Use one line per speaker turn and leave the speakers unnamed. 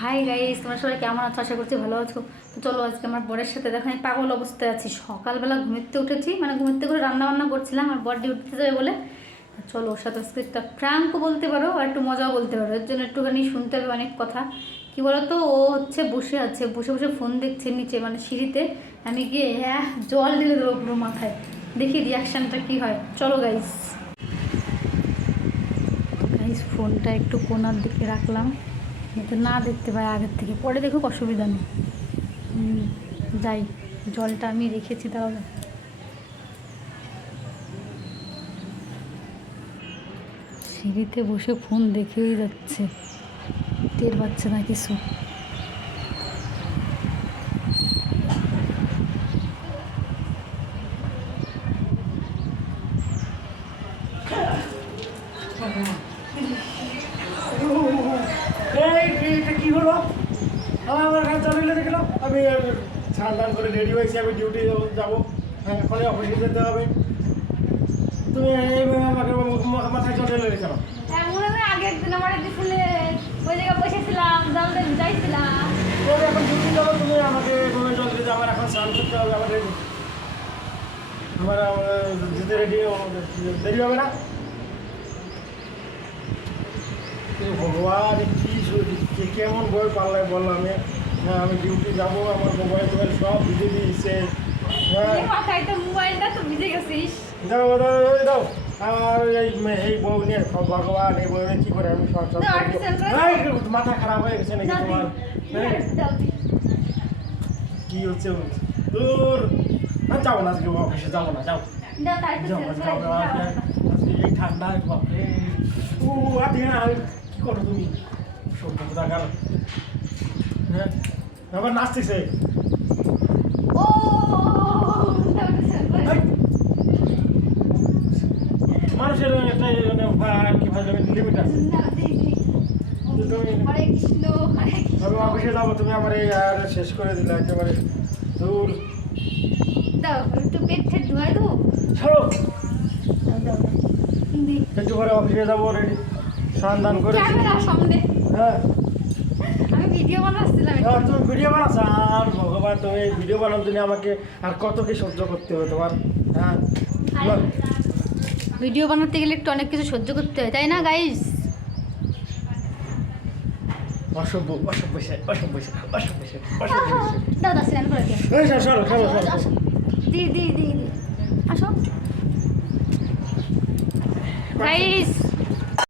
Hi guys তোমরা সবাই কেমন আছো? আশা করছি ভালো আছো। তো চলো আজকে আমার বরের সাথে দেখো, আমি পাগল অবস্থায় আছি। সকালবেলা ঘুমিতে উঠেছি মানে ঘুমিতে করে রান্না বান্না করছিলাম, আর বর ডিউটিতে যাবে বলে। চলো ওর সাথে আজকে একটা প্র্যাঙ্কও বলতে পারো, আর একটু মজাও বলতে পারো। এর জন্য একটুখানি শুনতে হবে অনেক কথা। কি বলতো? ও হচ্ছে বসে আছে, বসে বসে ফোন দেখছে নিচে মানে সিঁড়িতে। আমি গিয়ে হ্যাঁ জল ঢেলে দেবো পুরো মাথায়। দেখি রিয়াকশানটা কি হয়। চলো গাইস গাইস ফোনটা একটু কোনার দিকে রাখলাম। যাতে না দেখতে পাই আগের থেকে। পরে দেখুক, অসুবিধা নেই। যাই, জলটা আমি রেখেছি তাহলে। সিঁড়িতে বসে ফোন দেখেই যাচ্ছে। টের পাচ্ছে না কিছু।
এটা কি হলো আমার আমার চলে দেখলাম আমি স্নান টান করে রেডি হয়েছি আমি ডিউটি যাব হ্যাঁ এখনই অফিসে যেতে হবে। তুমি এইভাবে আমাকে মাথায় চলে এলে কেন?
এমন আগের দিন আমার ফুলে ওই জায়গায় বসেছিলাম যাইছিলাম
এখন ডিউটি যাব তুমি আমাকে এখন স্নান করতে হবে আমার রেডি আমার আহ, যেতে রেডি দেরি হবে না। ভগবান কে কেমন বই পাল্লায় বললাম আমি। হ্যাঁ আমি ডিউটি যাব আমার মোবাইল টোবাইল সব ভিজে দিয়েছে। হ্যাঁ।
মোবাইলটা তো ভিজে গেছিস।
দাও দাও দাও, আর এই বউ নিয়ে ভগবান এই বউ কি করে আমি
আর
মাথা খারাপ হয়ে গেছে নাকি তোমার? কি হচ্ছে দূর। আর যাব না আজকে অফিসে যাব না যাও। না, ঠান্ডা বাপরে। ও না কি করো তুমি? গেল। হ্যাঁ? আবার নাচতেছে।
ও
মানুষের একটা মানে, কি ভালো লিমিট আছে। আমি অফিসে যাব তুমি আমার এই আর শেষ করে দিলে একেবারে দূর।
একটু
পরে অফিসে যাব রেডি স্নান দান করে
সামনে। আমি ভিডিও বানাচ্ছিলাম একটু।
তুমি ভিডিও বানাচ্ছ? আর ভগবান তুমি ভিডিও বানানোর জন্য আমাকে আর কত কি সহ্য করতে হবে তোমার? হ্যাঁ।
ভিডিও বানাতে গেলে একটু অনেক কিছু সহ্য করতে হয় তাই না গাইস
অসভ্য অসভ্য অসভ্য অসভ্য
দাও স্নান করে দি দি দি আসো। গাইস